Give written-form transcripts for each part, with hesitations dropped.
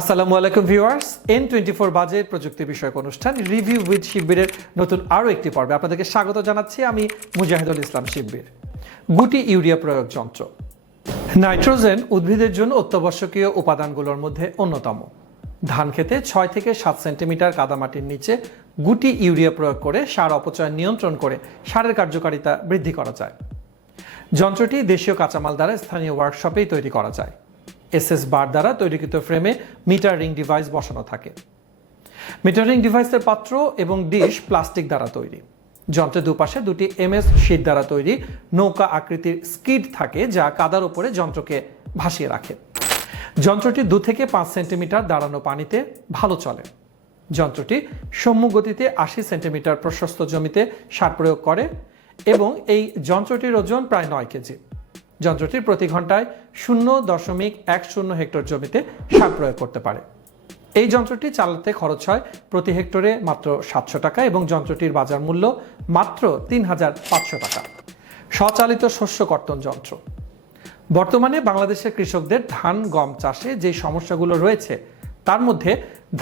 আসসালামু আলাইকুম viewers, N24 budget প্রযুক্তি বিষয়ক অনুষ্ঠান রিভিউ উইথ শিববীরের নতুন আরও একটি পর্বে আপনাদেরকে স্বাগত জানাচ্ছি। আমি মুজাহিদুল ইসলাম শিববীর। গুটি ইউরিয়া প্রয়োগ যন্ত্র। নাইট্রোজেন উদ্ভিদের জন্য অত্যাবশ্যকীয় উপাদানগুলোর মধ্যে অন্যতম। ধান খেতে 6 থেকে 7 সেন্টিমিটার কাদামাটির নিচে গুটি ইউরিয়া প্রয়োগ করে সার অপচয় নিয়ন্ত্রণ করে সারের কার্যকারিতা বৃদ্ধি করা যায়। যন্ত্রটি দেশীয় কাঁচামাল দ্বারা স্থানীয় ওয়ার্কশপেই তৈরি করা যায়। এসএস বার দ্বারা তৈরিকৃত ফ্রেমে মিটারিং ডিভাইস বসানো থাকে। মিটারিং ডিভাইসের পাত্র এবং ডিশ প্লাস্টিক দ্বারা তৈরি। যন্ত্রের দুপাশে দুটি এমএস শীট দ্বারা তৈরি নৌকা আকৃতির স্কিড থাকে, যা কাদার উপরে যন্ত্রকে ভাসিয়ে রাখে। যন্ত্রটি 2 থেকে 5 সেন্টিমিটার দাঁড়ানো পানিতে ভালো চলে। যন্ত্রটি সম্মুখ গতিতে 80 সেন্টিমিটার প্রশস্ত জমিতে সার প্রয়োগ করে এবং এই যন্ত্রটির ওজন প্রায় 9 কেজি। যন্ত্রটি প্রতি ঘন্টায় 0.10 হেক্টর জমিতে সার প্রয়োগ করতে পারে। এই যন্ত্রটি চালাতে খরচ হয় প্রতি হেক্টরে মাত্র 700 টাকা এবং যন্ত্রটির বাজার মূল্য মাত্র 3500 টাকা। স্বচালিত শস্য কর্তন যন্ত্র। বর্তমানে বাংলাদেশের কৃষকদের ধান গম চাষে যে সমস্যাগুলো রয়েছে তার মধ্যে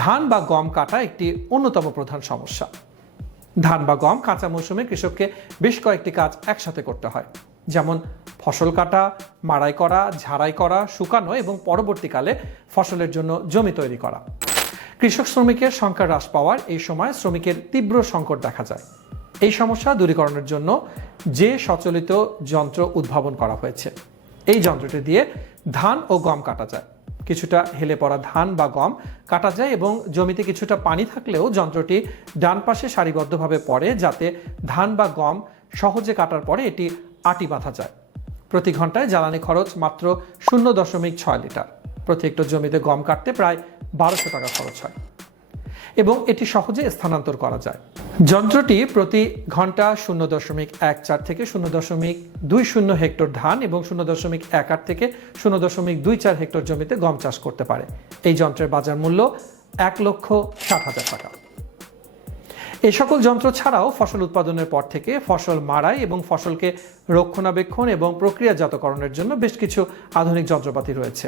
ধান বা গম কাটা একটি অন্যতম প্রধান সমস্যা। ধান বা গম কাঁচা মৌসুমে কৃষককে বেশ কয়েকটি কাজ একসাথে করতে হয়, যেমন ফসল কাটা, মাড়াই করা, ঝাড়াই করা, শুকানো এবং পরবর্তীকালে ফসলের জন্য জমি তৈরি করা। কৃষক শ্রমিকের সংখ্যা হ্রাস পাওয়ার এই সময় শ্রমিকের তীব্র সংকট দেখা যায়। এই সমস্যা দূরীকরণের জন্য যে সচলিত যন্ত্র উদ্ভাবন করা হয়েছে। এই যন্ত্রটি দিয়ে ধান ও গম কাটা যায়। কিছুটা হেলে পড়া ধান বা গম কাটা যায় এবং জমিতে কিছুটা পানি থাকলেও যন্ত্রটি ডান পাশে সারিবদ্ধভাবে পড়ে, যাতে ধান বা গম সহজে কাটার পরে এটি আটি বাঁধা যায়। প্রতি ঘন্টায় জ্বালানি খরচ মাত্র 0.6 লিটার। প্রতি হেক্টর জমিতে গম কাটতে প্রায় 1200 টাকা খরচ হয় এবং এটি সহজে স্থানান্তর করা যায়। যন্ত্রটি প্রতি ঘন্টা 0.14 থেকে 0.20 হেক্টর ধান এবং 0.18 থেকে 0.24 হেক্টর জমিতে গম চাষ করতে পারে। এই যন্ত্রের বাজার মূল্য 1,60,000 টাকা। এই সকল যন্ত্র ছাড়াও ফসল উৎপাদনের পর থেকে ফসল মাড়াই এবং ফসলকে রক্ষণাবেক্ষণ এবং প্রক্রিয়াজাতকরণের জন্য বেশ কিছু আধুনিক যন্ত্রপাতি রয়েছে।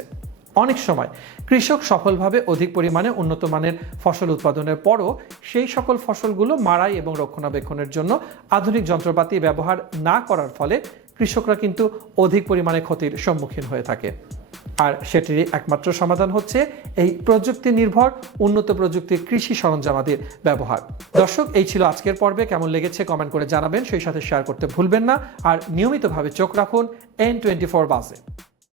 অনেক সময় কৃষক সফলভাবে অধিক পরিমাণে উন্নত মানের ফসল উৎপাদনের পরও সেই সকল ফসলগুলো মাড়াই এবং রক্ষণাবেক্ষণের জন্য আধুনিক যন্ত্রপাতি ব্যবহার না করার ফলে কৃষকরা কিন্তু অধিক পরিমাণে ক্ষতির সম্মুখীন হয়ে থাকে। আর সেটিরই একমাত্র সমাধান হচ্ছে এই প্রযুক্তি নির্ভর উন্নত প্রযুক্তির কৃষি সরঞ্জামাদির ব্যবহার। দর্শক, এই ছিল আজকের পর্বে। কেমন লেগেছে কমেন্ট করে জানাবেন, সেই সাথে শেয়ার করতে ভুলবেন না। আর নিয়মিতভাবে চোখ রাখুন N24 বাজে।